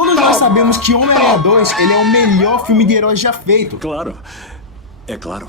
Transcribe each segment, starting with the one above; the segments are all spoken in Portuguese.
todos nós sabemos que Homem-Aranha 2, ele é o melhor filme de heróis já feito. Claro. É claro.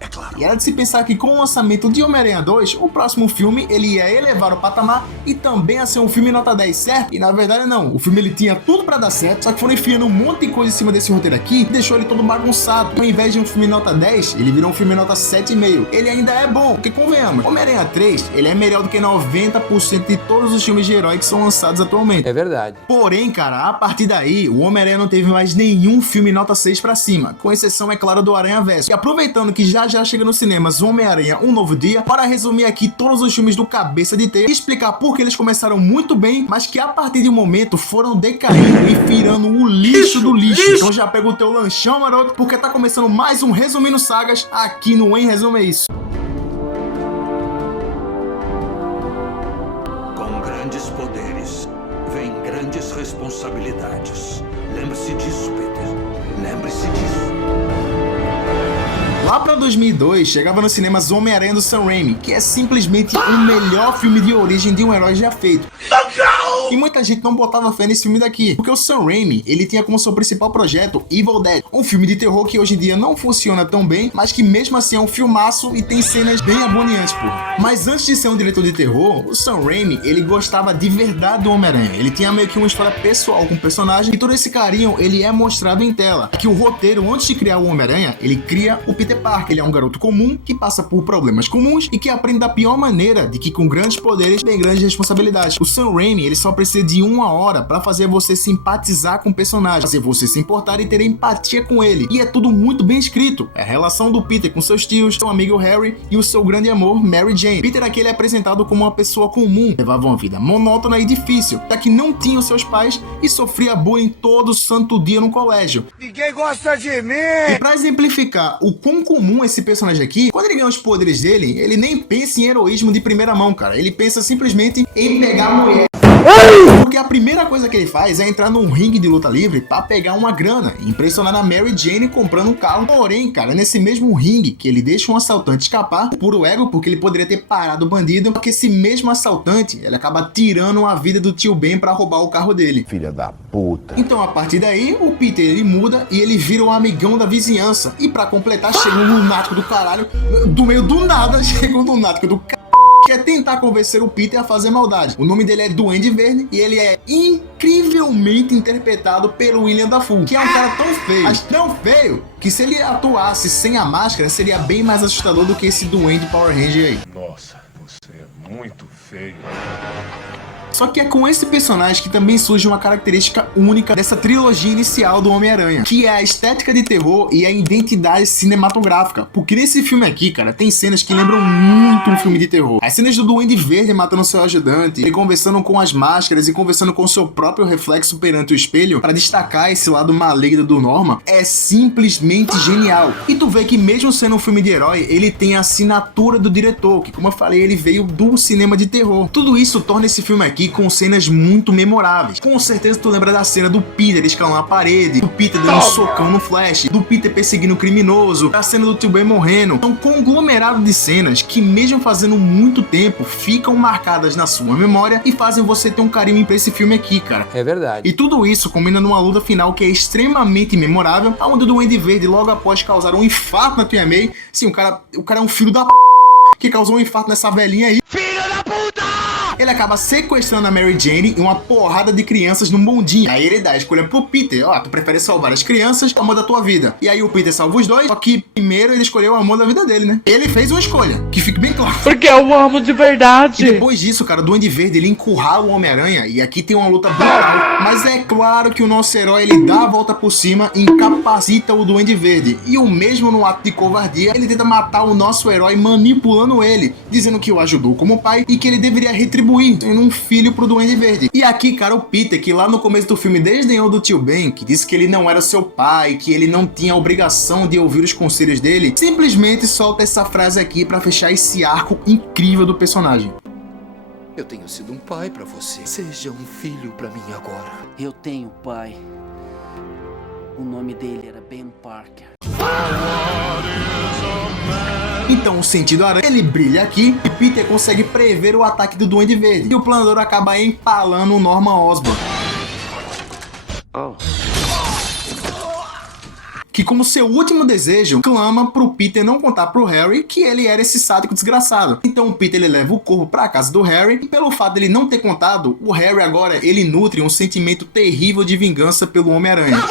É claro. E era de se pensar que com o lançamento de Homem-Aranha 2, o próximo filme ele ia elevar o patamar e também ia ser um filme nota 10, certo? E na verdade não, o filme ele tinha tudo pra dar certo, só que foram enfiando um monte de coisa em cima desse roteiro aqui, deixou ele todo bagunçado. Ao invés de um filme nota 10, ele virou um filme nota 7,5. Ele ainda é bom, porque convenhamos, Homem-Aranha 3, ele é melhor do que 90% de todos os filmes de herói que são lançados atualmente. É verdade. Porém, cara, a partir daí, o Homem-Aranha não teve mais nenhum filme nota 6 pra cima, com exceção, é claro, do Aranhaverso. E aproveitando que já chega nos cinemas Homem-Aranha Um Novo Dia, para resumir aqui todos os filmes do Cabeça de Teia e explicar por que eles começaram muito bem, mas que a partir de um momento foram decaindo e virando o lixo do lixo. Então já pega o teu lanchão, maroto, porque tá começando mais um Resumindo Sagas aqui no Em Resumo É Isso. Com grandes poderes, vem grandes responsabilidades. Lembre-se disso, Peter. Lembre-se disso. Lá pra 2002, chegava nos cinemas Homem-Aranha do Sam Raimi, que é simplesmente o melhor filme de origem de um herói já feito. E muita gente não botava fé nesse filme daqui, porque o Sam Raimi, ele tinha como seu principal projeto Evil Dead, um filme de terror que hoje em dia não funciona tão bem, mas que mesmo assim é um filmaço e tem cenas bem agoniantes, pô. Mas antes de ser um diretor de terror, o Sam Raimi, ele gostava de verdade do Homem-Aranha. Ele tinha meio que uma história pessoal com o personagem e todo esse carinho, ele é mostrado em tela. Que o roteiro, antes de criar o Homem-Aranha, ele cria o Peter Parker. Ele é um garoto comum, que passa por problemas comuns e que aprende da pior maneira, de que com grandes poderes tem grandes responsabilidades. O Sam Raimi, ele só precisa de 1 hora pra fazer você simpatizar com o personagem, fazer você se importar e ter empatia com ele. E é tudo muito bem escrito. É a relação do Peter com seus tios, seu amigo Harry e o seu grande amor, Mary Jane. Peter aqui ele é apresentado como uma pessoa comum, levava uma vida monótona e difícil, já que não tinha os seus pais e sofria bullying todo santo dia no colégio. Ninguém gosta de mim! E pra exemplificar o quão comum esse personagem aqui, quando ele ganha os poderes dele, ele nem pensa em heroísmo de primeira mão, cara. Ele pensa simplesmente em pegar a mulher. Porque a primeira coisa que ele faz é entrar num ringue de luta livre pra pegar uma grana e impressionar a Mary Jane comprando um carro. Porém, cara, nesse mesmo ringue que ele deixa um assaltante escapar, puro ego, porque ele poderia ter parado o bandido, porque esse mesmo assaltante, ele acaba tirando a vida do tio Ben pra roubar o carro dele. Filha da puta. Então, a partir daí, o Peter, ele muda e ele vira um amigão da vizinhança. E pra completar, chega um lunático do caralho, do meio do nada, chega um lunático do caralho, quer tentar convencer o Peter a fazer maldade. O nome dele é Duende Verde e ele é incrivelmente interpretado pelo William Dafoe, que é um cara tão feio, mas tão feio, que se ele atuasse sem a máscara, seria bem mais assustador do que esse Duende Power Ranger aí. Nossa, você é muito feio. Só que é com esse personagem que também surge uma característica única dessa trilogia inicial do Homem-Aranha, que é a estética de terror e a identidade cinematográfica. Porque nesse filme aqui, cara, tem cenas que lembram muito um filme de terror. As cenas do Duende Verde matando seu ajudante, ele conversando com as máscaras e conversando com seu próprio reflexo perante o espelho para destacar esse lado maligno do Norman, é simplesmente genial. E tu vê que mesmo sendo um filme de herói, ele tem a assinatura do diretor, que como eu falei, ele veio do cinema de terror. Tudo isso torna esse filme aqui com cenas muito memoráveis. Com certeza tu lembra da cena do Peter escalando a parede, do Peter dando um socão no Flash, do Peter perseguindo o criminoso, da cena do tio Ben morrendo. É um conglomerado de cenas que mesmo fazendo muito tempo, ficam marcadas na sua memória e fazem você ter um carinho pra esse filme aqui, cara. É verdade. E tudo isso combina numa luta final que é extremamente memorável, onde o Duende Verde, logo após causar um infarto na Tia May, sim, o cara é um filho da p... que causou um infarto nessa velhinha aí. Filho da puta! Ele acaba sequestrando a Mary Jane e uma porrada de crianças num bondinho. Aí ele dá a escolha pro Peter, ó, tu prefere salvar as crianças ou o amor da tua vida? E aí o Peter salva os dois, só que primeiro ele escolheu o amor da vida dele, né? Ele fez uma escolha, que fique bem claro. Porque eu amo de verdade. E depois disso, cara, o Duende Verde, ele encurrala o Homem-Aranha e aqui tem uma luta brutal. Mas é claro que o nosso herói, ele dá a volta por cima e incapacita o Duende Verde. E o mesmo no ato de covardia, ele tenta matar o nosso herói manipulando ele, dizendo que o ajudou como pai e que ele deveria retribuir, sendo um filho pro Duende Verde. E aqui, cara, o Peter, que lá no começo do filme desdenhou do tio Ben, que disse que ele não era seu pai, que ele não tinha a obrigação de ouvir os conselhos dele, simplesmente solta essa frase aqui pra fechar esse arco incrível do personagem. Eu tenho sido um pai pra você. Seja um filho pra mim agora. Eu tenho pai. O nome dele era Ben Parker. Então o sentido aranha, ele brilha aqui e Peter consegue prever o ataque do Duende Verde. E o planador acaba empalando o Norman Osborn. que como seu último desejo, clama pro Peter não contar pro Harry que ele era esse sádico desgraçado. Então o Peter ele leva o corpo pra casa do Harry, e pelo fato dele não ter contado, o Harry agora ele nutre um sentimento terrível de vingança pelo Homem-Aranha.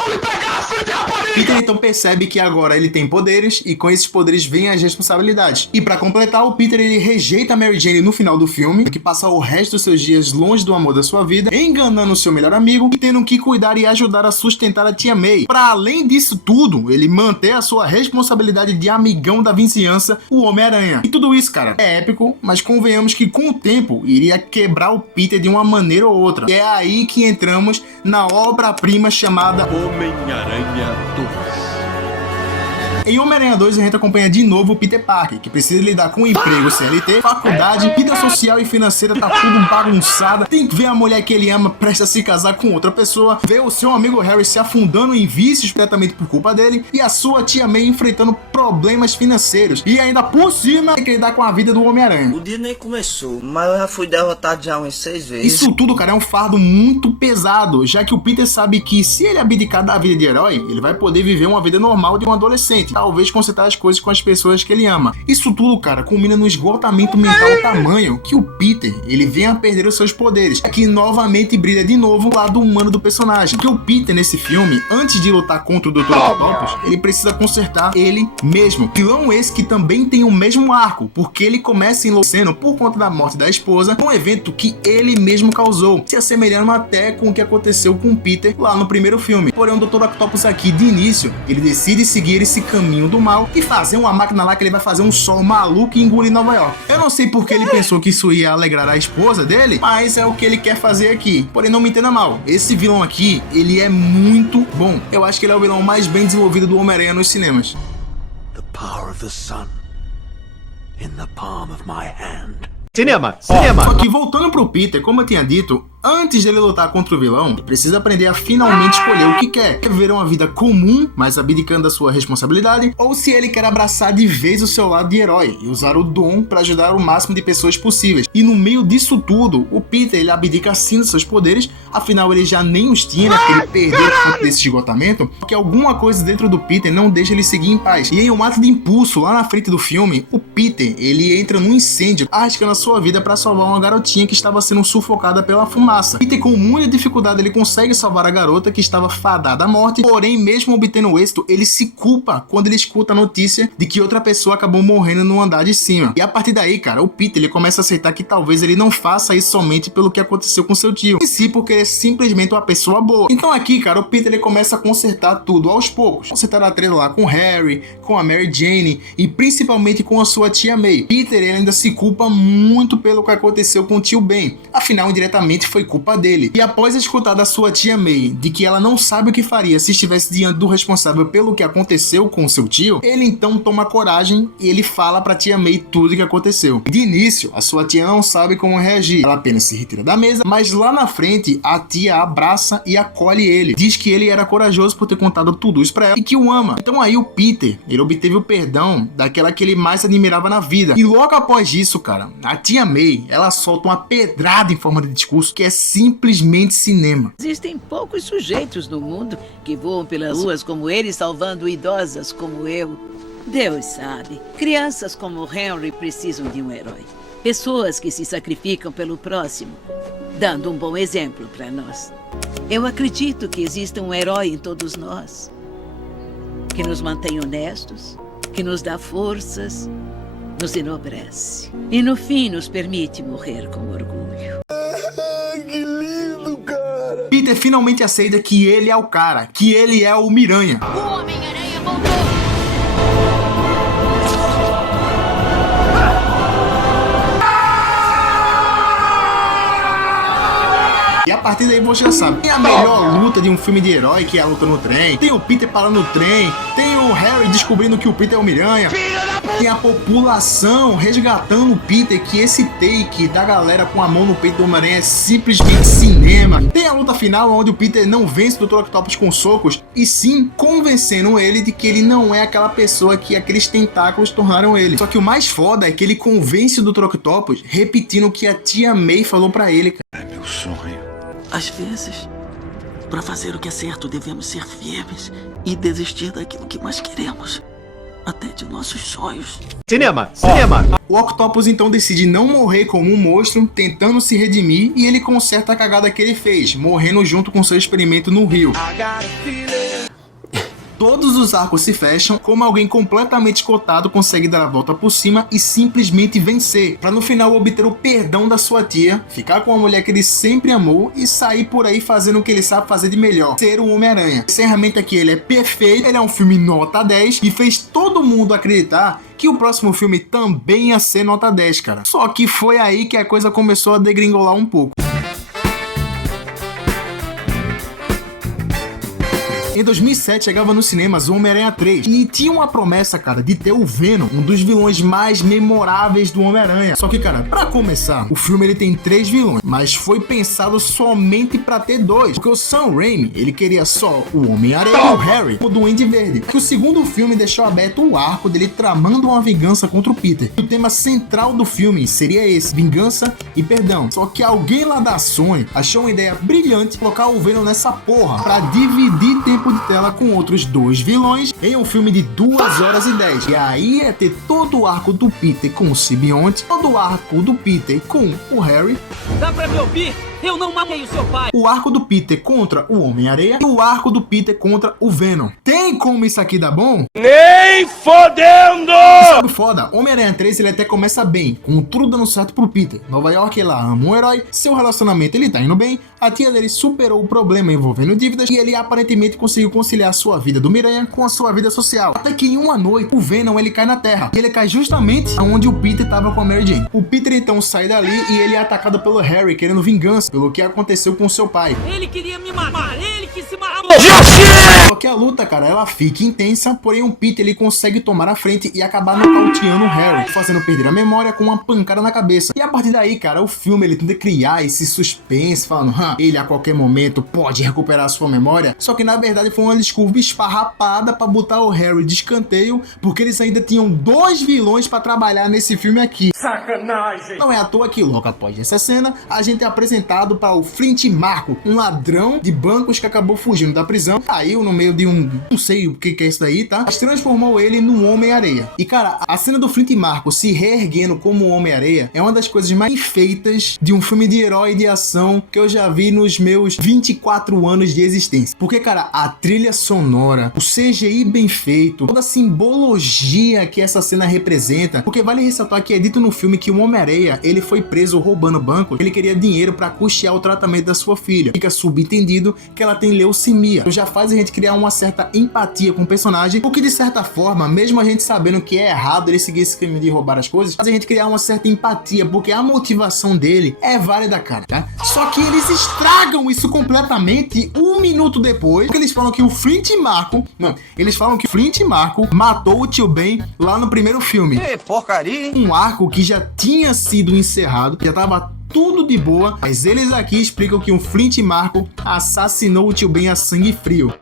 Peter então percebe que agora ele tem poderes, e com esses poderes vem as responsabilidades. E pra completar, o Peter ele rejeita a Mary Jane no final do filme, que passa o resto dos seus dias longe do amor da sua vida, enganando o seu melhor amigo e tendo que cuidar e ajudar a sustentar a tia May. Pra além disso tudo, ele manter a sua responsabilidade de amigão da vizinhança, o Homem-Aranha. E tudo isso, cara, é épico, mas convenhamos que com o tempo iria quebrar o Peter de uma maneira ou outra. E é aí que entramos na obra-prima chamada Homem-Aranha 2. Em Homem-Aranha 2, a gente acompanha de novo o Peter Parker, que precisa lidar com emprego CLT, faculdade, vida social e financeira, tá tudo bagunçado, tem que ver a mulher que ele ama prestes a se casar com outra pessoa, ver o seu amigo Harry se afundando em vícios diretamente por culpa dele, e a sua tia May enfrentando problemas financeiros, e ainda por cima tem que lidar com a vida do Homem-Aranha. O dia nem começou, mas eu já fui derrotado já umas 6 vezes. Isso tudo, cara, é um fardo muito pesado, já que o Peter sabe que se ele abdicar da vida de herói, ele vai poder viver uma vida normal de um adolescente, talvez consertar as coisas com as pessoas que ele ama. Isso tudo, cara, culmina no esgotamento mental ao tamanho que o Peter, ele vem a perder os seus poderes. Aqui novamente brilha de novo o lado humano do personagem, porque o Peter nesse filme, antes de lutar contra o Dr. Octopus, ele precisa consertar ele mesmo. Vilão esse que também tem o mesmo arco, porque ele começa enlouquecendo por conta da morte da esposa, um evento que ele mesmo causou, se assemelhando até com o que aconteceu com o Peter lá no primeiro filme. Porém, o Dr. Octopus aqui, de início, ele decide seguir esse caminho do mal e fazer uma máquina lá que ele vai fazer um sol maluco e engolir Nova York. Eu não sei porque ele pensou que isso ia alegrar a esposa dele, mas é o que ele quer fazer aqui. Porém, não me entenda mal, esse vilão aqui, ele é muito bom. Eu acho que ele é o vilão mais bem desenvolvido do Homem-Aranha nos cinemas. The power of the sun in the palm of my hand. Cinema! Só que voltando pro Peter, como eu tinha dito, antes dele lutar contra o vilão, ele precisa aprender a finalmente escolher o que quer. Quer viver uma vida comum, mas abdicando da sua responsabilidade, ou se ele quer abraçar de vez o seu lado de herói e usar o dom para ajudar o máximo de pessoas possíveis. E no meio disso tudo, o Peter ele abdica sim dos seus poderes, afinal ele já nem os tinha, né, porque ele perdeu por conta desse esgotamento, porque alguma coisa dentro do Peter não deixa ele seguir em paz. E em um ato de impulso, lá na frente do filme, o Peter, ele entra num incêndio, arriscando a sua vida para salvar uma garotinha que estava sendo sufocada pela fumaça. Peter, com muita dificuldade, ele consegue salvar a garota que estava fadada à morte, porém, mesmo obtendo êxito, ele se culpa quando ele escuta a notícia de que outra pessoa acabou morrendo no andar de cima. E a partir daí, cara, o Peter ele começa a aceitar que talvez ele não faça isso somente pelo que aconteceu com seu tio, e sim porque ele é simplesmente uma pessoa boa. Então aqui, cara, o Peter ele começa a consertar tudo aos poucos. Consertar a treta lá com o Harry, com a Mary Jane e principalmente com a sua tia May. Peter ele ainda se culpa muito pelo que aconteceu com o tio Ben, afinal indiretamente foi culpa dele. E após escutar da sua tia May de que ela não sabe o que faria se estivesse diante do responsável pelo que aconteceu com seu tio, ele então toma coragem e ele fala pra tia May tudo o que aconteceu. De início, a sua tia não sabe como reagir, ela apenas se retira da mesa, mas lá na frente a tia abraça e acolhe ele, diz que ele era corajoso por ter contado tudo isso pra ela e que o ama. Então aí o Peter, ele obteve o perdão daquela que ele mais admirava na vida. E logo após isso, cara, a tia May, ela solta uma pedrada em forma de discurso que é simplesmente cinema. Existem poucos sujeitos no mundo que voam pelas ruas como ele, salvando idosas como eu. Deus sabe, crianças como Henry precisam de um herói. Pessoas que se sacrificam pelo próximo, dando um bom exemplo para nós. Eu acredito que exista um herói em todos nós, que nos mantém honestos, que nos dá forças, nos enobrece e no fim nos permite morrer com orgulho. Que lindo, cara! Peter finalmente aceita que ele é o cara, que ele é o Miranha. O Homem-Aranha voltou! E a partir daí você já sabe, tem a melhor luta de um filme de herói, que é a luta no trem, tem o Peter parando no trem, tem o Harry descobrindo que o Peter é o Miranha, tem a população resgatando o Peter, que esse take da galera com a mão no peito do Homem-Aranha é simplesmente cinema. Tem a luta final onde o Peter não vence o Dr. Octopus com socos, e sim convencendo ele de que ele não é aquela pessoa que aqueles tentáculos tornaram ele. Só que o mais foda é que ele convence o Dr. Octopus repetindo o que a tia May falou pra ele, cara. É meu sonho. Às vezes, Para fazer o que é certo, devemos ser firmes e desistir daquilo que mais queremos. Até de nossos sonhos. Cinema! O Octopus então decide não morrer como um monstro, tentando se redimir, e ele conserta a cagada que ele fez, morrendo junto com seu experimento no rio. Todos os arcos se fecham, como alguém completamente cotado consegue dar a volta por cima e simplesmente vencer, para no final obter o perdão da sua tia, ficar com a mulher que ele sempre amou e sair por aí fazendo o que ele sabe fazer de melhor, ser o Homem-Aranha. O encerramento aqui, ele é perfeito, ele é um filme nota 10 e fez todo mundo acreditar que o próximo filme também ia ser nota 10, cara. Só que foi aí que a coisa começou a degringolar um pouco. Em 2007 chegava nos cinemas o Homem-Aranha 3 e tinha uma promessa, cara, de ter o Venom, um dos vilões mais memoráveis do Homem-Aranha. Só que, cara, pra começar, o filme ele tem 3 vilões, mas foi pensado somente pra ter 2, porque o Sam Raimi, ele queria só o Homem-Aranha e o Harry, o Duende Verde. Que o segundo filme deixou aberto o arco dele tramando uma vingança contra o Peter. E o tema central do filme seria esse, vingança e perdão. Só que alguém lá da Sony achou uma ideia brilhante colocar o Venom nessa porra, pra dividir tempo de tela com outros 2 vilões em um filme de 2 horas e 10. E aí é ter todo o arco do Peter com o simbionte, todo o arco do Peter com o Harry. Dá pra me ouvir? Eu não matei o seu pai! O arco do Peter contra o Homem-Aranha e o arco do Peter contra o Venom. Tem como isso aqui dar bom? Nem fodendo! Sabe foda? Homem-Aranha 3 ele até começa bem, com tudo dando certo pro Peter. Nova York ela ama um herói, seu relacionamento ele tá indo bem, a tia dele superou o problema envolvendo dívidas e ele aparentemente conseguiu conciliar a sua vida do Miranha com a sua vida social. Até que em uma noite o Venom ele cai na Terra e ele cai justamente onde o Peter tava com a Mary Jane. O Peter então sai dali e ele é atacado pelo Harry querendo vingança pelo que aconteceu com seu pai. Ele queria me matar, ele que se matou! Só que a luta, cara, ela fica intensa, porém o Peter ele consegue tomar a frente e acabar nocauteando o Harry, fazendo perder a memória com uma pancada na cabeça. E a partir daí, cara, o filme ele tenta criar esse suspense, falando, ele a qualquer momento pode recuperar a sua memória, só que na verdade foi uma desculpa esfarrapada pra botar o Harry de escanteio, porque eles ainda tinham 2 vilões pra trabalhar nesse filme aqui. Sacanagem! Não é à toa que logo após essa cena, a gente é apresentado para o Flint Marko, um ladrão de bancos que acabou fugindo da prisão, caiu no meio de não sei o que é isso daí, tá? Mas transformou ele num Homem-Areia. E cara, a cena do Flint Marko se reerguendo como Homem-Areia é uma das coisas mais feitas de um filme de herói de ação que eu já vi nos meus 24 anos de existência. Porque, cara, a trilha sonora, o CGI bem feito, toda a simbologia que essa cena representa, porque vale ressaltar que é dito no filme que o Homem-Areia, ele foi preso roubando banco, ele queria dinheiro pra custear o tratamento da sua filha. Fica subentendido que ela tem leucemia. Então já faz a gente criar uma certa empatia com o personagem, o que de certa forma, mesmo a gente sabendo que é errado ele seguir esse crime de roubar as coisas, faz a gente criar uma certa empatia, porque a motivação dele é válida, cara, tá? Só que eles estragam isso completamente 1 minuto depois, porque eles falam que o Flint Marko, matou o tio Ben lá no primeiro filme. Que porcaria! Um arco que já tinha sido encerrado, já tava tudo de boa, mas eles aqui explicam que o Flint Marko assassinou o tio Ben a sangue frio.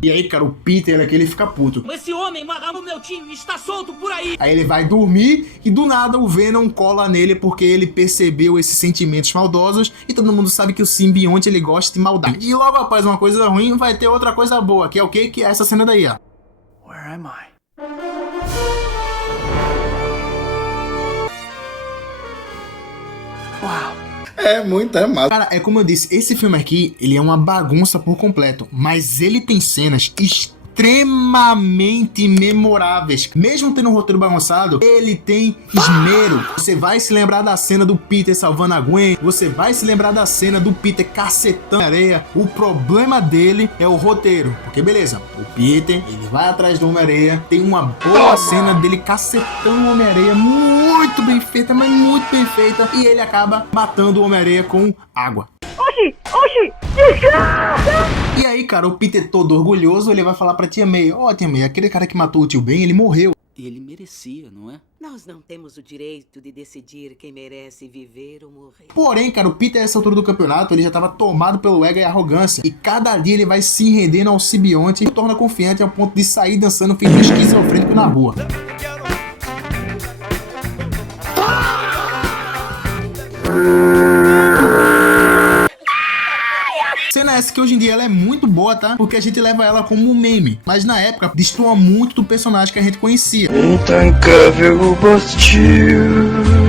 E aí, cara, o Peter aqui, ele fica puto. Esse homem matou meu tio e está solto por aí! Aí ele vai dormir e do nada o Venom cola nele porque ele percebeu esses sentimentos maldosos e todo mundo sabe que o simbionte ele gosta de maldade. E logo após uma coisa ruim vai ter outra coisa boa, que é o quê? Que é essa cena daí, ó. Where am I? É massa. Cara, é como eu disse, esse filme aqui, ele é uma bagunça por completo, mas ele tem cenas extremamente memoráveis. Mesmo tendo um roteiro bagunçado, ele tem esmero. Você vai se lembrar da cena do Peter salvando a Gwen, você vai se lembrar da cena do Peter cacetando a areia. O problema dele é o roteiro, porque beleza, o Peter, ele vai atrás do Homem-Areia, tem uma boa cena dele cacetando o Homem-Areia, muito bem feita, mas muito bem feita, e ele acaba matando o Homem-Areia com água. Oxi! E aí, cara, o Peter todo orgulhoso, ele vai falar pra tia May, tia May, aquele cara que matou o tio Ben, ele morreu. Ele merecia, não é? Nós não temos o direito de decidir quem merece viver ou morrer. Porém, cara, o Peter, nessa altura do campeonato, ele já tava tomado pelo ego e arrogância. E cada dia ele vai se rendendo ao simbionte e se torna confiante ao ponto de sair dançando feito um esquizofrênico na rua. Cena essa que hoje em dia ela é muito boa, tá? Porque a gente leva ela como um meme, mas na época destoa muito do personagem que a gente conhecia. Intancável Bastil.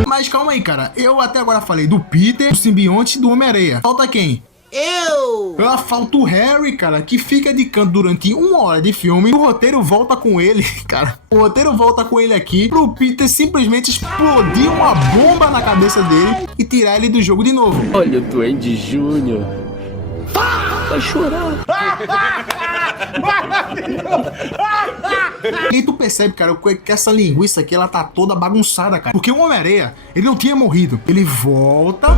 Mas calma aí, cara. Eu até agora falei do Peter, do simbionte e do Homem-Aranha. Falta quem? Falta o Harry, cara, que fica de canto durante 1 hora de filme. O roteiro volta com ele, cara. O roteiro volta com ele aqui pro Peter simplesmente explodir uma bomba na cabeça dele e tirar ele do jogo de novo. Olha o Duende Júnior. Vai chorar. E tu percebe, cara, que essa linguiça aqui, ela tá toda bagunçada, cara. Porque o Homem-Aranha, ele não tinha morrido. Ele volta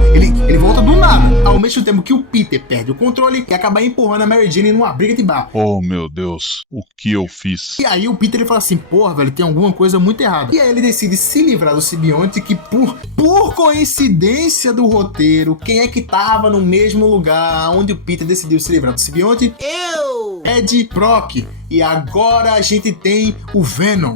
do nada. Ao mesmo tempo que o Peter perde o controle e acaba empurrando a Mary Jane numa briga de bar. Oh, meu Deus, o que eu fiz? E aí o Peter, ele fala assim, porra, velho, tem alguma coisa muito errada. E aí ele decide se livrar do simbionte, que por coincidência do roteiro, quem é que tava no mesmo lugar onde o Peter decidiu se livrar do simbionte? Ed Brock. E agora a gente tem o Venom.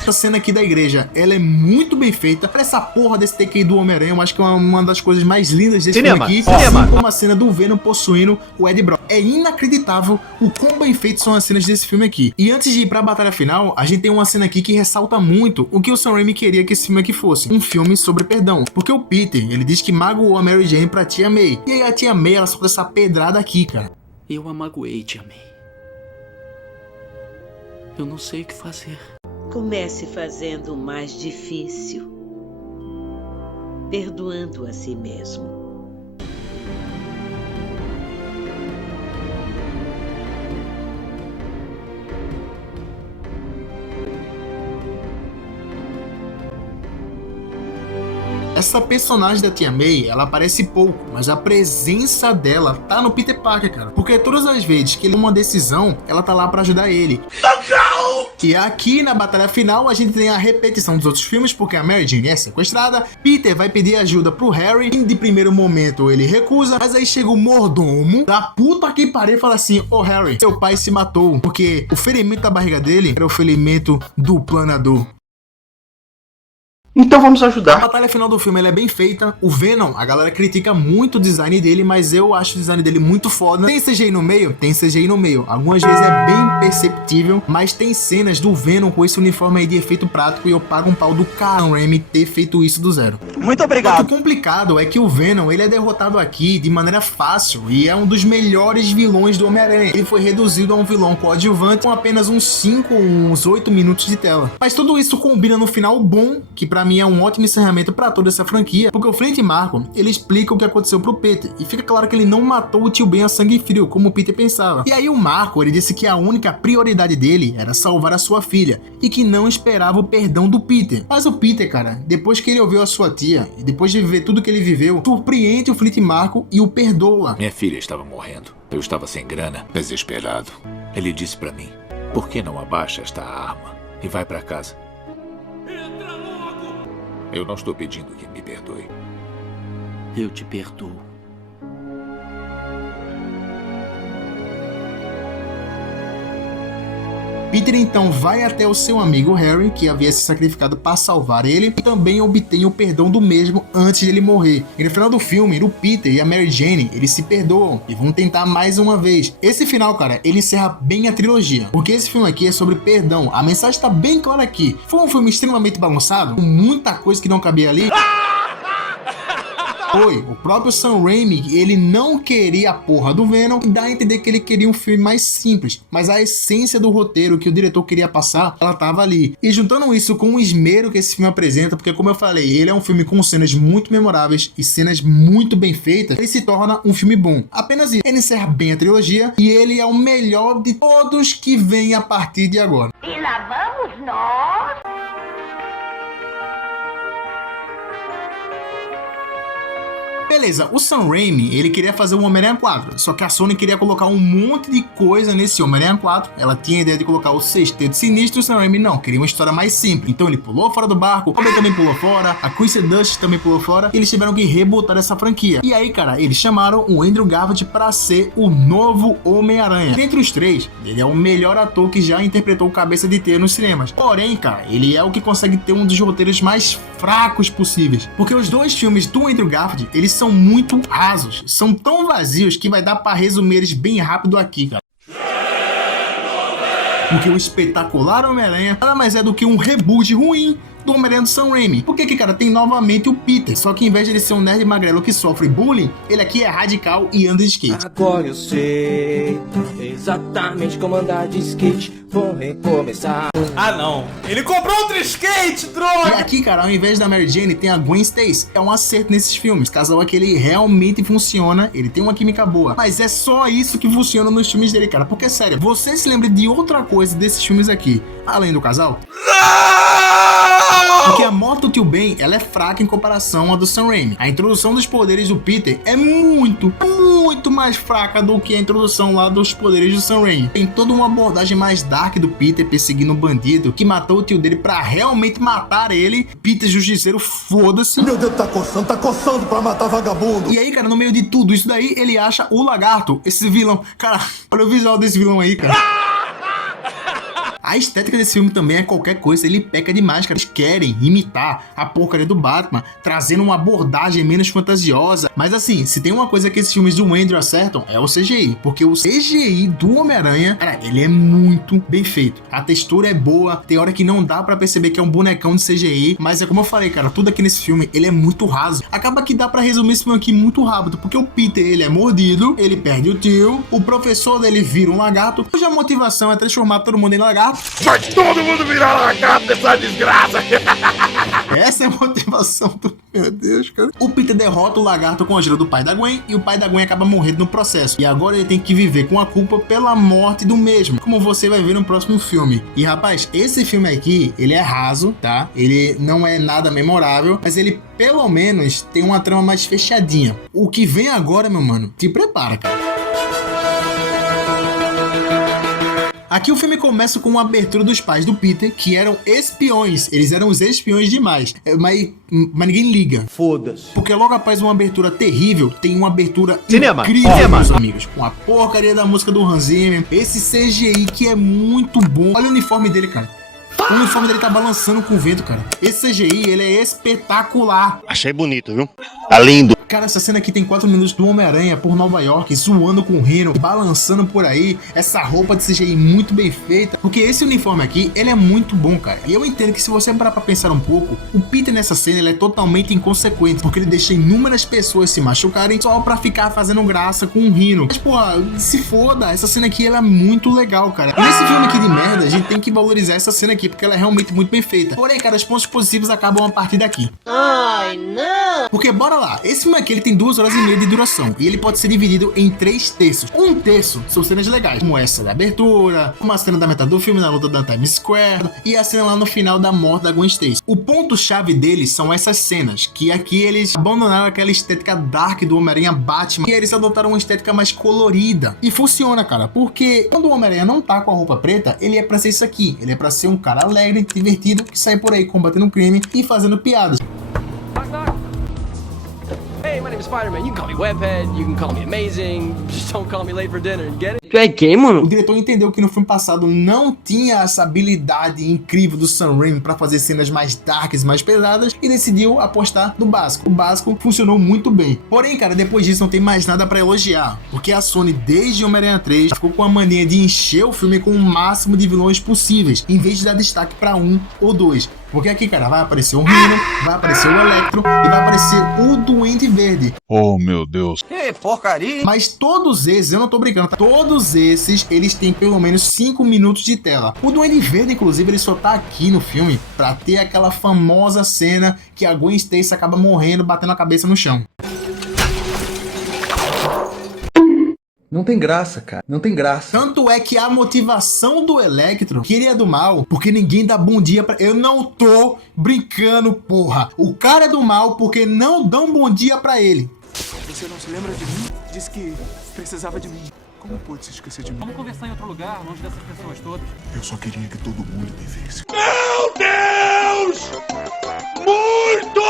Essa cena aqui da igreja, ela é muito bem feita. Essa porra desse take aí do Homem-Aranha, eu acho que é uma das coisas mais lindas desse filme aqui. Assim como a cena do Venom possuindo o Ed Brock. É inacreditável o quão bem feitos são as cenas desse filme aqui. E antes de ir pra batalha final, a gente tem uma cena aqui que ressalta muito o que o Sam Raimi queria que esse filme aqui fosse. Um filme sobre perdão. Porque o Peter, ele diz que magoou a Mary Jane pra tia May. E aí a tia May, ela solta essa pedrada aqui, cara. Eu a magoei, tia May. Eu não sei o que fazer. Comece fazendo o mais difícil, perdoando a si mesmo. Essa personagem da Tia May, ela aparece pouco, mas a presença dela tá no Peter Parker, cara. Porque todas as vezes que ele toma uma decisão, ela tá lá pra ajudar ele. E aqui na batalha final, a gente tem a repetição dos outros filmes, porque a Mary Jane é sequestrada, Peter vai pedir ajuda pro Harry, e de primeiro momento ele recusa, mas aí chega o mordomo da puta que pariu e fala assim, ô Harry, seu pai se matou, porque o ferimento da barriga dele era o ferimento do planador. Então vamos A ajudar. batalha final do filme ela é bem feita. O Venom, a galera critica muito o design dele, mas eu acho o design dele muito foda. Tem CGI no meio? Tem CGI no meio. Algumas vezes é bem perceptível, mas tem cenas do Venom com esse uniforme aí de efeito prático e eu pago um pau do Sam Raimi ter feito isso do zero. Muito obrigado. O complicado é que o Venom, ele é derrotado aqui de maneira fácil e é um dos melhores vilões do Homem-Aranha. Ele foi reduzido a um vilão coadjuvante com apenas uns 8 minutos de tela. Mas tudo isso combina no final bom, que pra mim é um ótimo encerramento pra toda essa franquia, porque o Flint Marko, ele explica o que aconteceu pro Peter, e fica claro que ele não matou o tio Ben a sangue frio, como o Peter pensava. E aí o Marko, ele disse que a única prioridade dele era salvar a sua filha, e que não esperava o perdão do Peter. Mas o Peter, cara, depois que ele ouviu a sua tia, e depois de viver tudo que ele viveu, surpreende o Flint Marko e o perdoa. Minha filha estava morrendo. Eu estava sem grana, desesperado. Ele disse pra mim, por que não abaixa esta arma e vai pra casa? Eu não estou pedindo que me perdoe. Eu te perdoo. Peter então vai até o seu amigo Harry, que havia se sacrificado para salvar ele, e também obtém o perdão do mesmo antes de ele morrer. E no final do filme, o Peter e a Mary Jane, eles se perdoam e vão tentar mais uma vez. Esse final, cara, ele encerra bem a trilogia, porque esse filme aqui é sobre perdão. A mensagem está bem clara aqui. Foi um filme extremamente bagunçado, com muita coisa que não cabia ali. Foi, o próprio Sam Raimi, ele não queria a porra do Venom, e dá a entender que ele queria um filme mais simples, mas a essência do roteiro que o diretor queria passar, ela tava ali. E juntando isso com o esmero que esse filme apresenta, porque como eu falei, ele é um filme com cenas muito memoráveis e cenas muito bem feitas, ele se torna um filme bom. Apenas isso, ele encerra bem a trilogia, e ele é o melhor de todos que vem a partir de agora. E lá vamos nós! Beleza, o Sam Raimi, ele queria fazer o Homem-Aranha 4, só que a Sony queria colocar um monte de coisa nesse Homem-Aranha 4, ela tinha a ideia de colocar o Sexteto Sinistro, e o Sam Raimi não, queria uma história mais simples, então ele pulou fora do barco, o Homem também pulou fora, a Kristen Dunst também pulou fora, e eles tiveram que rebotar essa franquia. E aí, cara, eles chamaram o Andrew Garfield pra ser o novo Homem-Aranha. Dentre os três, ele é o melhor ator que já interpretou o Cabeça de Teia nos cinemas. Porém, cara, ele é o que consegue ter um dos roteiros mais fracos possíveis, porque os dois filmes do Andrew Garfield, eles são muito rasos, são tão vazios que vai dar pra resumir eles bem rápido aqui, cara. Porque o espetacular Homem-Aranha nada mais é do que um reboot ruim do Homem-Aranha do Sam Raimi. Porque aqui, cara, tem novamente o Peter. Só que em vez de ele ser um nerd magrelo que sofre bullying, ele aqui é radical e anda de skate. Agora eu sei exatamente como andar de skate. Vou recomeçar. Ah, não. Ele comprou outro skate, droga! E aqui, cara, ao invés da Mary Jane, tem a Gwen Stacy. É um acerto nesses filmes. O casal aqui, ele realmente funciona. Ele tem uma química boa. Mas é só isso que funciona nos filmes dele, cara. Porque, sério, você se lembra de outra coisa desses filmes aqui, além do casal? Porque a morte do Tio Ben, ela é fraca em comparação à do Sam Raimi. A introdução dos poderes do Peter é muito mais fraca do que a introdução lá dos poderes do Sam Raimi. Tem toda uma abordagem mais dark do Peter perseguindo um bandido que matou o tio dele pra realmente matar ele. Peter Justiceiro, foda-se. Meu dedo tá coçando pra matar vagabundo. E aí, cara, no meio de tudo isso daí, ele acha o Lagarto, esse vilão. Cara, olha o visual desse vilão aí, cara. A estética desse filme também é qualquer coisa, ele peca demais, cara. Eles querem imitar a porcaria do Batman, trazendo uma abordagem menos fantasiosa. Mas assim, se tem uma coisa que esses filmes do Andrew acertam, é o CGI. Porque o CGI do Homem-Aranha, cara, ele é muito bem feito. A textura é boa, tem hora que não dá pra perceber que é um bonecão de CGI. Mas é como eu falei, cara, tudo aqui nesse filme, ele é muito raso. Acaba que dá pra resumir esse filme aqui muito rápido, porque o Peter, ele é mordido, ele perde o tio, o professor dele vira um lagarto, cuja motivação é transformar todo mundo em lagarto. Vai todo mundo virar lagarto dessa desgraça! Essa é a motivação do... Meu Deus, cara. O Peter derrota o lagarto com a ajuda do pai da Gwen e o pai da Gwen acaba morrendo no processo. E agora ele tem que viver com a culpa pela morte do mesmo, como você vai ver no próximo filme. E rapaz, esse filme aqui, ele é raso, tá? Ele não é nada memorável, mas ele pelo menos tem uma trama mais fechadinha. O que vem agora, meu mano, te prepara, cara. Aqui o filme começa com uma abertura dos pais do Peter, que eram espiões. Eles eram os espiões demais. Mas ninguém liga. Foda-se. Porque logo após uma abertura terrível, tem uma abertura incrível, meus amigos. Com a porcaria da música do Hans Zimmer. Esse CGI que é muito bom. Olha o uniforme dele, cara. O uniforme dele tá balançando com o vento, cara. Esse CGI, ele é espetacular. Achei bonito, viu? Tá lindo. Cara, essa cena aqui tem 4 minutos do Homem-Aranha por Nova York, zoando com o Rhino, balançando por aí. Essa roupa de CGI muito bem feita. Porque esse uniforme aqui, ele é muito bom, cara. E eu entendo que se você parar pra pensar um pouco, o Peter nessa cena, ele é totalmente inconsequente. Porque ele deixa inúmeras pessoas se machucarem só pra ficar fazendo graça com o Rhino. Mas, porra, se foda, essa cena aqui, ela é muito legal, cara. E nesse filme aqui de merda, a gente tem que valorizar essa cena aqui, porque ela é realmente muito bem feita. Porém, cara, os pontos positivos acabam a partir daqui. Ai, não! Porque, bora lá, esse filme aqui ele tem 2 horas e meia de duração e ele pode ser dividido em 3 terços. Um terço são cenas legais, como essa da abertura, uma cena da metade do filme na luta da Times Square e a cena lá no final da morte da Gwen Stacy. O ponto-chave deles são essas cenas, que aqui eles abandonaram aquela estética dark do Homem-Aranha Batman e eles adotaram uma estética mais colorida. E funciona, cara, porque quando o Homem-Aranha não tá com a roupa preta, ele é pra ser isso aqui. Ele é pra ser um cara alegre, divertido, que sai por aí combatendo um crime e fazendo piadas. Hey, my name is Spider-Man. You can call me Webhead, you can call me Amazing. Just don't call me late for dinner, get it? Tu é gay, mano? O diretor entendeu que no filme passado não tinha essa habilidade incrível do Sam Raimi pra fazer cenas mais darks, mais pesadas e decidiu apostar no básico. O básico funcionou muito bem. Porém, cara, depois disso não tem mais nada pra elogiar, porque a Sony desde Homem-Aranha 3 ficou com a mania de encher o filme com o máximo de vilões possíveis, em vez de dar destaque pra 1 ou 2. Porque aqui, cara, vai aparecer o Rhino, vai aparecer o Electro e vai aparecer o Duende Verde. Oh, meu Deus. Que porcaria! Mas todos esses, eu não tô brincando, tá? Todos esses, eles têm pelo menos 5 minutos de tela. O Duende Verde, inclusive, ele só tá aqui no filme pra ter aquela famosa cena que a Gwen Stacy acaba morrendo, batendo a cabeça no chão. Não tem graça, cara. Não tem graça. Tanto é que a motivação do Electro, que ele é do mal, porque ninguém dá bom dia pra... Eu não tô brincando, porra. O cara é do mal porque não dão bom dia pra ele. Você não se lembra de mim? Disse que precisava de mim. Como pôde se esquecer de mim? Vamos conversar em outro lugar, longe dessas pessoas todas. Eu só queria que todo mundo me visse. Meu Deus! Muito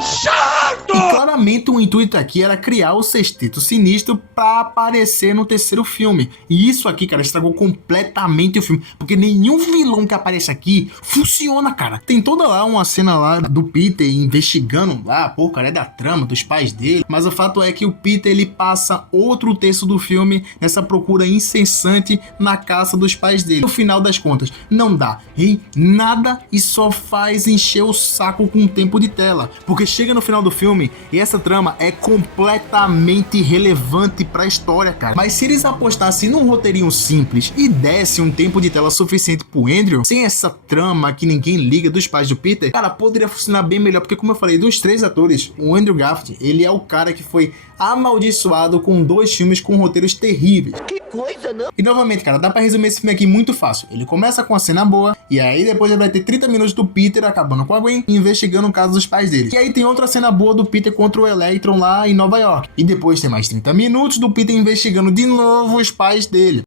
chato! E claramente o intuito aqui era criar o Sexteto Sinistro pra aparecer no terceiro filme. E isso aqui, cara, estragou completamente o filme, porque nenhum vilão que aparece aqui funciona, cara. Tem toda lá uma cena lá do Peter investigando lá a porcaria da trama dos pais dele, mas o fato é que o Peter, ele passa outro terço do filme nessa procura incessante na caça dos pais dele. No final das contas, não dá em nada e só faz encher o saco com o tempo de tela, porque chega no final do filme e essa trama é completamente irrelevante pra história, cara. Mas se eles apostassem num roteirinho simples e dessem um tempo de tela suficiente pro Andrew, sem essa trama que ninguém liga dos pais do Peter, cara, poderia funcionar bem melhor, porque como eu falei, dos três atores, o Andrew Garfield, ele é o cara que foi amaldiçoado com 2 filmes com roteiros terríveis. Que coisa, não? E novamente, cara, dá pra resumir esse filme aqui muito fácil. Ele começa com uma cena boa, e aí depois ele vai ter 30 minutos do Peter acabando com a Gwen e investigando o caso dos pais dele. E aí tem outra cena boa do Peter contra o Electron lá em Nova York. E depois tem mais 30 minutos do Peter investigando de novo os pais dele.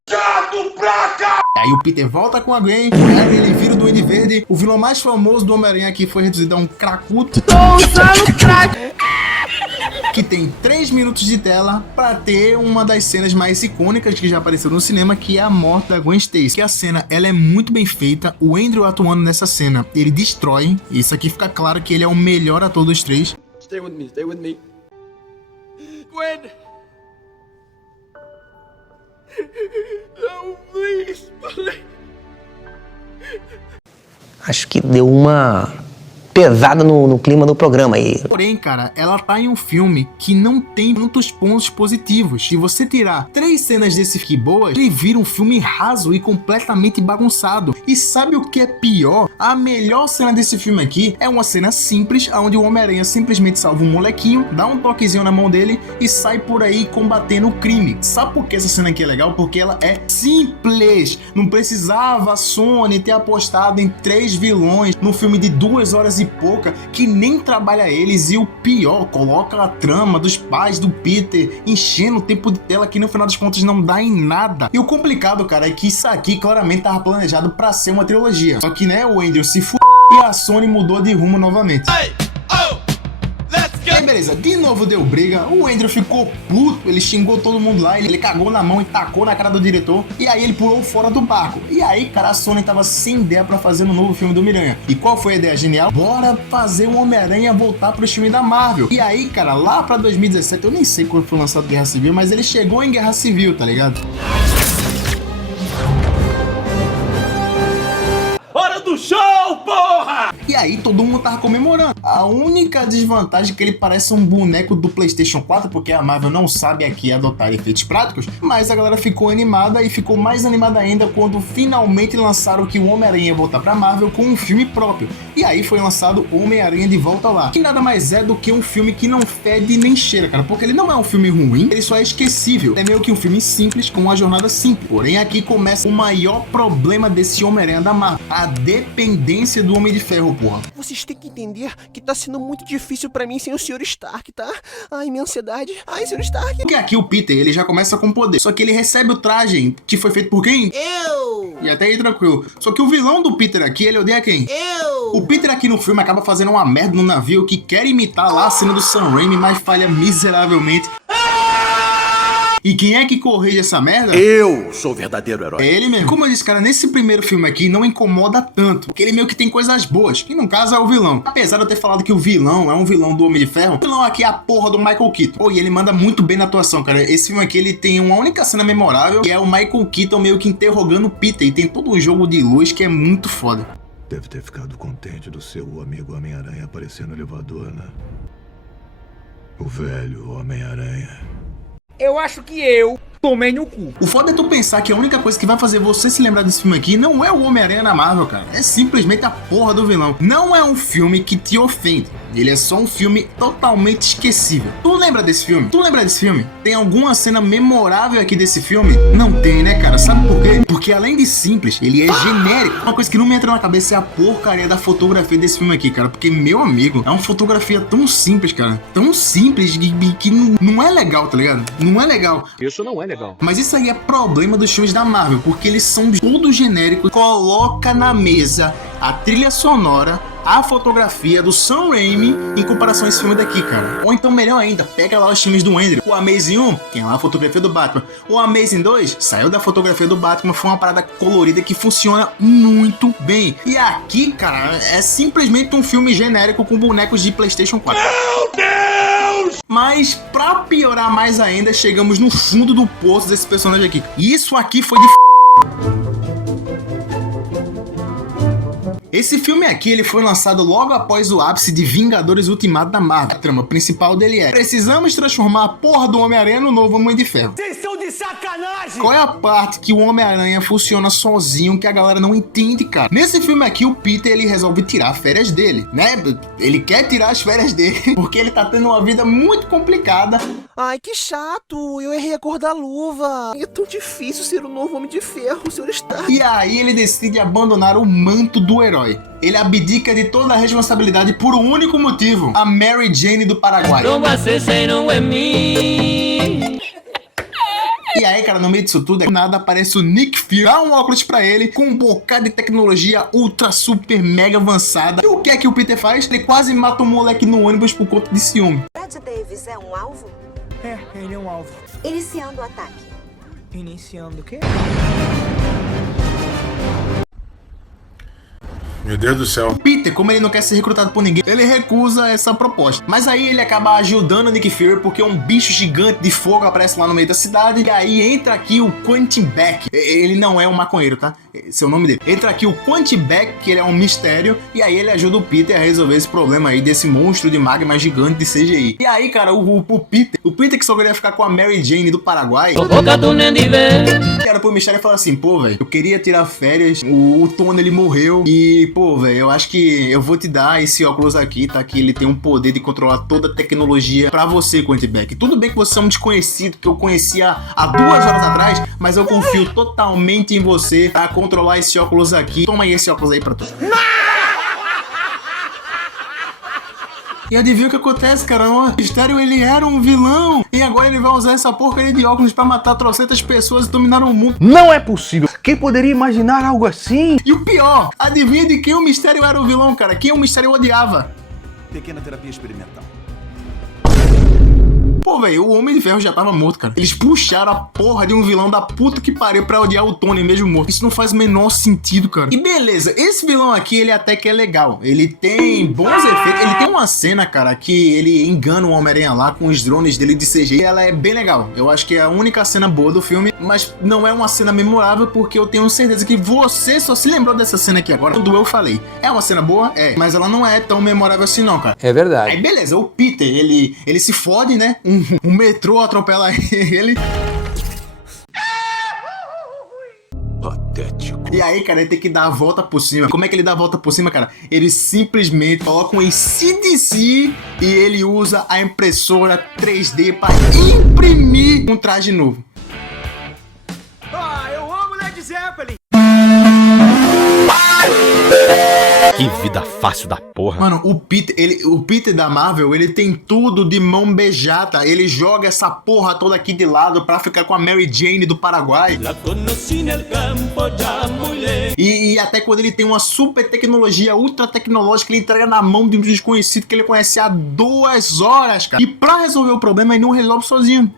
Aí o Peter volta com a Gwen, o Harry, ele vira o Duende Verde. O vilão mais famoso do Homem-Aranha aqui foi reduzido a um cracudo. Tô usando crack! Que tem 3 minutos de tela pra ter uma das cenas mais icônicas que já apareceu no cinema, que é a morte da Gwen Stacy. Que a cena, ela é muito bem feita. O Andrew atuando nessa cena, ele destrói. Isso aqui fica claro que ele é o melhor ator dos 3. Stay with me, stay with me. Gwen! No, please, please. Acho que deu uma pesada no clima do programa aí. Porém, cara, ela tá em um filme que não tem muitos pontos positivos. Se você tirar 3 cenas desse filme boas, ele vira um filme raso e completamente bagunçado. E sabe o que é pior? A melhor cena desse filme aqui é uma cena simples, onde o Homem-Aranha simplesmente salva um molequinho, dá um toquezinho na mão dele e sai por aí combatendo o crime. Sabe por que essa cena aqui é legal? Porque ela é simples. Não precisava a Sony ter apostado em 3 vilões num filme de 2 horas e pouca, que nem trabalha eles, e o pior, coloca a trama dos pais do Peter enchendo o tempo de tela que no final das contas não dá em nada. E o complicado, cara, é que isso aqui claramente tava planejado pra ser uma trilogia, só que, né, o Andrew se f*** e a Sony mudou de rumo novamente. Aí beleza, de novo deu briga, o Andrew ficou puto, ele xingou todo mundo lá, ele cagou na mão e tacou na cara do diretor, e aí ele pulou fora do barco. E aí, cara, a Sony tava sem ideia pra fazer um novo filme do Miranha. E qual foi a ideia genial? Bora fazer o Homem-Aranha voltar pro filme da Marvel. E aí, cara, lá pra 2017, eu nem sei quando foi lançado Guerra Civil, mas ele chegou em Guerra Civil, tá ligado? Hora do show, porra! E aí todo mundo tava comemorando. A única desvantagem é que ele parece um boneco do PlayStation 4, porque a Marvel não sabe aqui adotar efeitos práticos, mas a galera ficou animada e ficou mais animada ainda quando finalmente lançaram que o Homem-Aranha ia voltar pra Marvel com um filme próprio. E aí foi lançado Homem-Aranha de Volta Lá, que nada mais é do que um filme que não fede nem cheira, cara, porque ele não é um filme ruim, ele só é esquecível. É meio que um filme simples, com uma jornada simples. Porém aqui começa o maior problema desse Homem-Aranha da Marvel: a dependência do Homem de Ferro, porra. Vocês têm que entender que tá sendo muito difícil pra mim sem o Sr. Stark, tá? Ai, minha ansiedade. Ai, Sr. Stark. Porque aqui o Peter, ele já começa com poder. Só que ele recebe o traje que foi feito por quem? Eu! E até aí tranquilo. Só que o vilão do Peter aqui, ele odeia quem? Eu! O Peter aqui no filme acaba fazendo uma merda no navio que quer imitar lá a cena do Sam Raimi, mas falha miseravelmente. E quem é que corrige essa merda? Eu sou o verdadeiro herói. É ele mesmo. Como eu disse, cara, nesse primeiro filme aqui não incomoda tanto, porque ele meio que tem coisas boas, que no caso é o vilão. Apesar de eu ter falado que o vilão é um vilão do Homem de Ferro, o vilão aqui é a porra do Michael Keaton. Pô, e ele manda muito bem na atuação, cara. Esse filme aqui, ele tem uma única cena memorável, que é o Michael Keaton meio que interrogando o Peter, e tem todo um jogo de luz que é muito foda. Deve ter ficado contente do seu amigo Homem-Aranha aparecer no elevador, né? O velho Homem-Aranha. Eu acho que eu tomei no cu. O foda é tu pensar que a única coisa que vai fazer você se lembrar desse filme aqui não é o Homem-Aranha na Marvel, cara. É simplesmente a porra do vilão. Não é um filme que te ofende. Ele é só um filme totalmente esquecível. Tu lembra desse filme? Tu lembra desse filme? Tem alguma cena memorável aqui desse filme? Não tem, né, cara? Sabe por quê? Porque além de simples, ele é genérico. Uma coisa que não me entra na cabeça é a porcaria da fotografia desse filme aqui, cara. Porque, meu amigo, é uma fotografia tão simples, cara. Tão simples que não é legal, tá ligado? Não é legal. Isso não é legal. Mas isso aí é problema dos filmes da Marvel, porque eles são todos genéricos. Coloca na mesa a trilha sonora a fotografia do Sam Raimi em comparação a esse filme daqui, cara. Ou então, melhor ainda, pega lá os filmes do Andrew. O Amazing 1 tem lá a fotografia do Batman. O Amazing 2 saiu da fotografia do Batman, foi uma parada colorida que funciona muito bem. E aqui, cara, é simplesmente um filme genérico com bonecos de PlayStation 4. Meu Deus! Mas, pra piorar mais ainda, chegamos no fundo do poço desse personagem aqui. Isso aqui foi de Esse filme aqui, ele foi lançado logo após o ápice de Vingadores Ultimato da Marvel. A trama principal dele é: precisamos transformar a porra do Homem-Aranha no novo Homem de Ferro. Vocês estão de sacanagem! Qual é a parte que o Homem-Aranha funciona sozinho que a galera não entende, cara? Nesse filme aqui, o Peter, ele resolve tirar férias dele, né? Ele quer tirar as férias dele porque ele tá tendo uma vida muito complicada. Ai, que chato, eu errei a cor da luva. É tão difícil ser o novo Homem de Ferro, Sr. Stark. E aí ele decide abandonar o manto do herói. Ele abdica de toda a responsabilidade por um único motivo: a Mary Jane do Paraguai. E aí, cara, no meio disso tudo, nada, aparece o Nick Fury, dá um óculos pra ele, com um bocado de tecnologia ultra, super, mega avançada. E o que é que o Peter faz? Ele quase mata o moleque no ônibus por conta de ciúme. Brad Davis é um alvo? É, ele é um alvo. Iniciando o ataque. Iniciando o quê? Meu Deus do céu. O Peter, como ele não quer ser recrutado por ninguém, ele recusa essa proposta. Mas aí ele acaba ajudando o Nick Fury porque um bicho gigante de fogo aparece lá no meio da cidade. E aí entra aqui o Quentin Beck. Ele não é um maconheiro, tá? Esse é o nome dele. Entra aqui o Quentin Beck, que ele é um mistério. E aí ele ajuda o Peter a resolver esse problema aí desse monstro de magma gigante de CGI. E aí, cara, o Peter que só queria ficar com a Mary Jane do Paraguai, era pro mistério e falar assim: pô, velho, eu queria tirar férias, o Tony ele morreu e, pô, velho, eu acho que eu vou te dar esse óculos aqui, tá? Que ele tem um poder de controlar toda a tecnologia pra você, Quentin Beck. Tudo bem que você é um desconhecido que eu conhecia há 2 horas atrás, mas eu confio totalmente em você pra controlar esse óculos aqui. Toma aí esse óculos aí pra tu. E adivinha o que acontece, cara? O Mistério, ele era um vilão. E agora ele vai usar essa porcaria de óculos pra matar trocentas pessoas e dominar o mundo. Não é possível. Quem poderia imaginar algo assim? E o pior, adivinha de quem o Mistério era o vilão, cara? Quem o Mistério odiava? Pequena terapia experimental. Pô, velho, o Homem de Ferro já tava morto, cara. Eles puxaram a porra de um vilão da puta que pariu pra odiar o Tony mesmo morto. Isso não faz o menor sentido, cara. E beleza, esse vilão aqui, ele até que é legal. Ele tem bons efeitos. Ele tem uma cena, cara, que ele engana o Homem-Aranha lá com os drones dele de CGI. E ela é bem legal. Eu acho que é a única cena boa do filme. Mas não é uma cena memorável, porque eu tenho certeza que você só se lembrou dessa cena aqui agora quando eu falei. É uma cena boa? É. Mas ela não é tão memorável assim não, cara. É verdade. Aí beleza, o Peter, ele se fode, né? Um metrô atropela ele. Patético. E aí, cara, ele tem que dar a volta por cima. Como é que ele dá a volta por cima, cara? Ele simplesmente coloca um AC/DC e ele usa a impressora 3D para imprimir um traje novo. Ah, eu amo Led Zeppelin! Que vida fácil da porra. Mano, o Peter da Marvel, ele tem tudo de mão beijada. Ele joga essa porra toda aqui de lado pra ficar com a Mary Jane do Paraguai. E até quando ele tem uma super tecnologia, ultra tecnológica, ele entrega na mão de um desconhecido que ele conhece há 2 horas, cara. E pra resolver o problema, ele não resolve sozinho.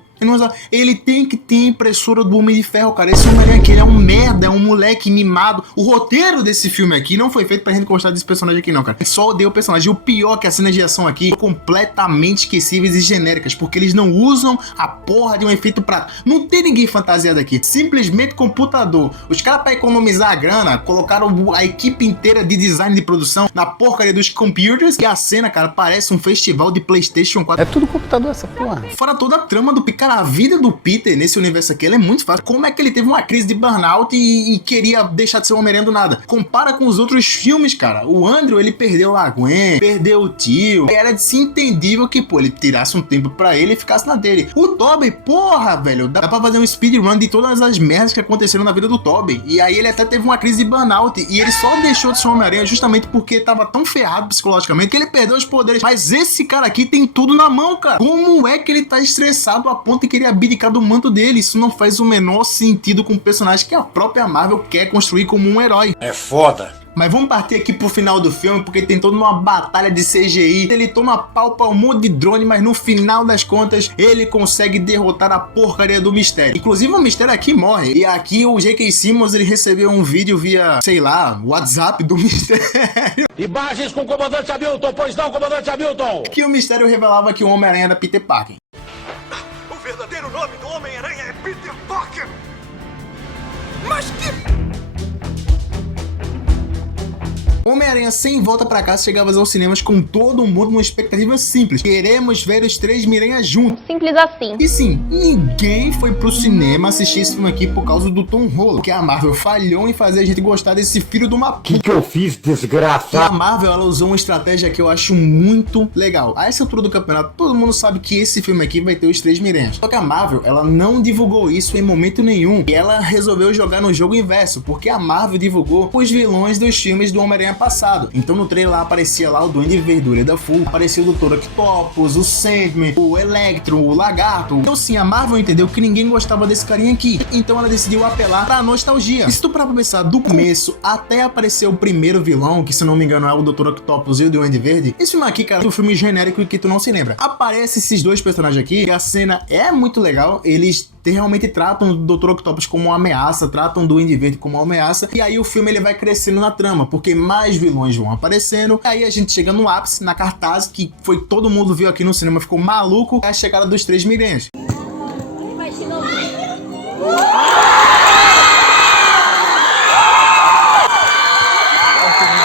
Ele tem que ter a impressora do Homem de Ferro, cara. Esse Homem-Aranha aqui, ele é um merda, é um moleque mimado. O roteiro desse filme aqui não foi feito pra gente gostar desse personagem aqui não, cara. Ele só odeia o personagem. E o pior é que as cenas de ação aqui são completamente esquecíveis e genéricas, porque eles não usam a porra de um efeito prático. Não tem ninguém fantasiado aqui. Simplesmente computador. Os caras, pra economizar a grana, colocaram a equipe inteira de design de produção na porcaria dos computers. E a cena, cara, parece um festival de PlayStation 4. É tudo computador essa porra. Fora toda a trama do Cara, a vida do Peter nesse universo aqui, ela é muito fácil. Como é que ele teve uma crise de burnout e queria deixar de ser um Homem-Aranha do nada? Compara com os outros filmes, cara. O Andrew, ele perdeu a Gwen, perdeu o tio. Era de se entendível que, pô, ele tirasse um tempo pra ele e ficasse na dele. O Tobey, porra, velho, dá pra fazer um speedrun de todas as merdas que aconteceram na vida do Tobey. E aí ele até teve uma crise de burnout. E ele só deixou de ser um Homem-Aranha justamente porque tava tão ferrado psicologicamente que ele perdeu os poderes. Mas esse cara aqui tem tudo na mão, cara. Como é que ele tá estressado a ponto de querer abdicar do manto dele? Isso não faz o menor sentido com o personagem que a própria Marvel quer construir como um herói. É foda. Mas vamos partir aqui pro final do filme, porque tem toda uma batalha de CGI. Ele toma pau pra um monte de drone, mas no final das contas, ele consegue derrotar a porcaria do Mistério. Inclusive, o Mistério aqui morre. E aqui o J.K. Simmons, ele recebeu um vídeo via, sei lá, WhatsApp do Mistério. Imagens com o comandante Hamilton, pois não, comandante Hamilton? Que o Mistério revelava que o Homem-Aranha era Peter Parker. O verdadeiro nome do Homem-Aranha é Peter Parker! Mas que... Homem-Aranha sem volta pra casa chegava aos cinemas com todo mundo numa expectativa simples. Queremos ver os três Miranha juntos. Simples assim. E sim, ninguém foi pro cinema assistir esse filme aqui por causa do Tom Holland, porque a Marvel falhou em fazer a gente gostar desse filho de uma puta. Que eu fiz, desgraça? E a Marvel, ela usou uma estratégia que eu acho muito legal. A essa altura do campeonato, todo mundo sabe que esse filme aqui vai ter os três Miranhas. Só que a Marvel, ela não divulgou isso em momento nenhum. E ela resolveu jogar no jogo inverso, porque a Marvel divulgou os vilões dos filmes do Homem-Aranha passado. Então no trailer lá aparecia lá o Duende Verde, o Deadpool, aparecia o Dr. Octopus, o Sandman, o Electro, o Lagarto. Então sim, a Marvel entendeu que ninguém gostava desse carinha aqui. Então ela decidiu apelar pra nostalgia. E se tu parar pra pensar do começo até aparecer o primeiro vilão, que se não me engano é o Dr. Octopus e o Duende Verde, esse filme aqui, cara, é um filme genérico que tu não se lembra. Aparece esses dois personagens aqui, e a cena é muito legal. Eles realmente tratam o Dr. Octopus como uma ameaça, tratam o Duende Verde como uma ameaça, e aí o filme ele vai crescendo na trama, porque mais vilões vão aparecendo, e aí a gente chega no ápice, na cartaz, que foi todo mundo viu aqui no cinema, ficou maluco, é a chegada dos três Miranhas.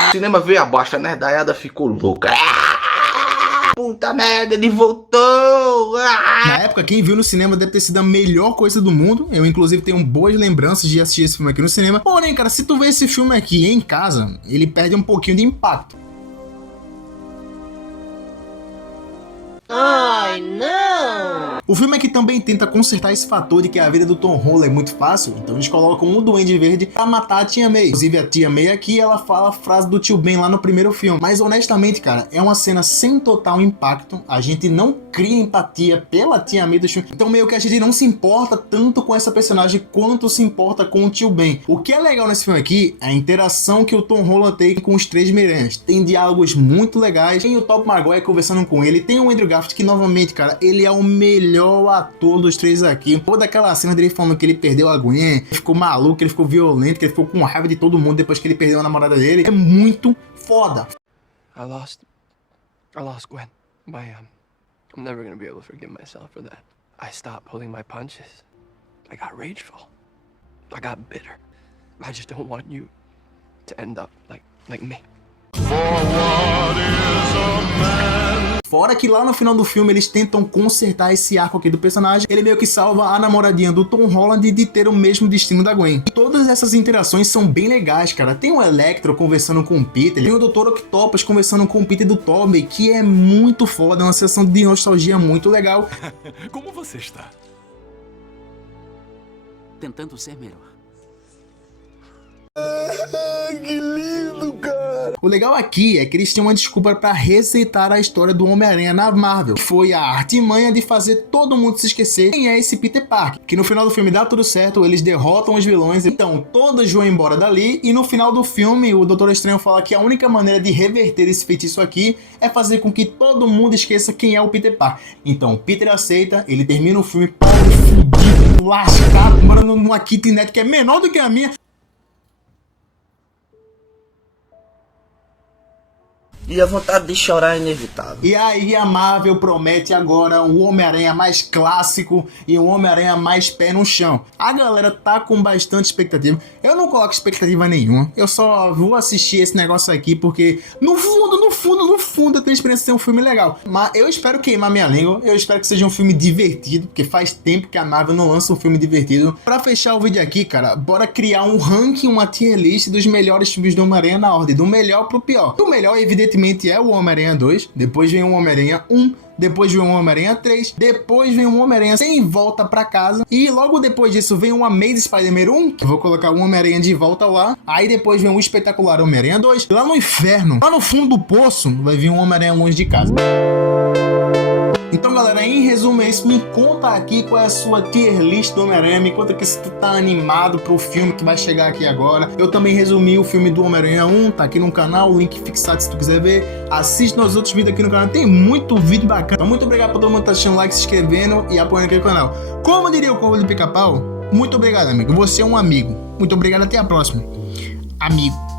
O cinema veio abaixo, a nerdaiada ficou louca. Puta merda, ele voltou! Na época, quem viu no cinema deve ter sido a melhor coisa do mundo. Eu, inclusive, tenho boas lembranças de assistir esse filme aqui no cinema. Porém, cara, se tu vê esse filme aqui em casa, ele perde um pouquinho de impacto. Ai, não! O filme aqui também tenta consertar esse fator de que a vida do Tom Holland é muito fácil, então eles colocam o Duende Verde pra matar a Tia May. Inclusive a Tia May aqui, ela fala a frase do Tio Ben lá no primeiro filme. Mas honestamente, cara, é uma cena sem total impacto, a gente não cria empatia pela Tia May do filme, então meio que a gente não se importa tanto com essa personagem quanto se importa com o Tio Ben. O que é legal nesse filme aqui é a interação que o Tom Holland tem com os três Miranhas. Tem diálogos muito legais, tem o Tobey Maguire conversando com ele, tem o Andrew Garfield que novamente, cara, ele é o melhor ator dos três aqui. Toda aquela cena dele falando que ele perdeu a Gwen, ele ficou maluco, ele ficou violento, que ele ficou com raiva de todo mundo depois que ele perdeu a namorada dele, é muito foda. I lost Gwen. I'm never gonna be able to forgive myself for that. I stopped pulling my punches. I got rageful. I got bitter. I just don't want you to end up like me. Fora que lá no final do filme eles tentam consertar esse arco aqui do personagem, ele meio que salva a namoradinha do Tom Holland de ter o mesmo destino da Gwen. E todas essas interações são bem legais, cara. Tem o Electro conversando com o Peter, tem o Dr. Octopus conversando com o Peter do Tobey, que é muito foda, é uma sessão de nostalgia muito legal. Como você está? Tentando ser melhor. Que lindo, cara! O legal aqui é que eles têm uma desculpa pra resetar a história do Homem-Aranha na Marvel. Foi a artimanha de fazer todo mundo se esquecer quem é esse Peter Parker. Que no final do filme dá tudo certo, eles derrotam os vilões, então todos vão embora dali, e no final do filme o Doutor Estranho fala que a única maneira de reverter esse feitiço aqui é fazer com que todo mundo esqueça quem é o Peter Parker. Então Peter aceita, ele termina o filme pobre, fudido, lascado, morando numa kitnet que é menor do que a minha. E a vontade de chorar é inevitável. E aí a Marvel promete agora um Homem-Aranha mais clássico e um Homem-Aranha mais pé no chão. A galera tá com bastante expectativa. Eu não coloco expectativa nenhuma. Eu só vou assistir esse negócio aqui porque no fundo eu tenho esperança de ser um filme legal. Mas eu espero queimar minha língua. Eu espero que seja um filme divertido, porque faz tempo que a Marvel não lança um filme divertido. Pra fechar o vídeo aqui, cara, bora criar um ranking, uma tier list dos melhores filmes do Homem-Aranha na ordem, do melhor pro pior. O melhor, evidentemente, é o Homem-Aranha 2, depois vem o Homem-Aranha 1, depois vem o Homem-Aranha 3, depois vem o Homem-Aranha sem volta pra casa, e logo depois disso vem o Amazing Spider-Man 1, que eu vou colocar o Homem-Aranha de volta lá, aí depois vem o espetacular Homem-Aranha 2, lá no inferno, lá no fundo do poço, vai vir o Homem-Aranha longe de casa. Então galera, em resumo, isso, me conta aqui qual é a sua tier list do Homem-Aranha, me conta aqui se tu tá animado pro filme que vai chegar aqui agora. Eu também resumi o filme do Homem-Aranha 1, tá aqui no canal, o link fixado se tu quiser ver. Assiste nos outros vídeos aqui no canal, tem muito vídeo bacana. Então, muito obrigado por todo mundo que tá deixando like, se inscrevendo e apoiando aqui o canal. Como diria o Corvo do Pica-Pau, muito obrigado, amigo, você é um amigo. Muito obrigado, até a próxima. Amigo.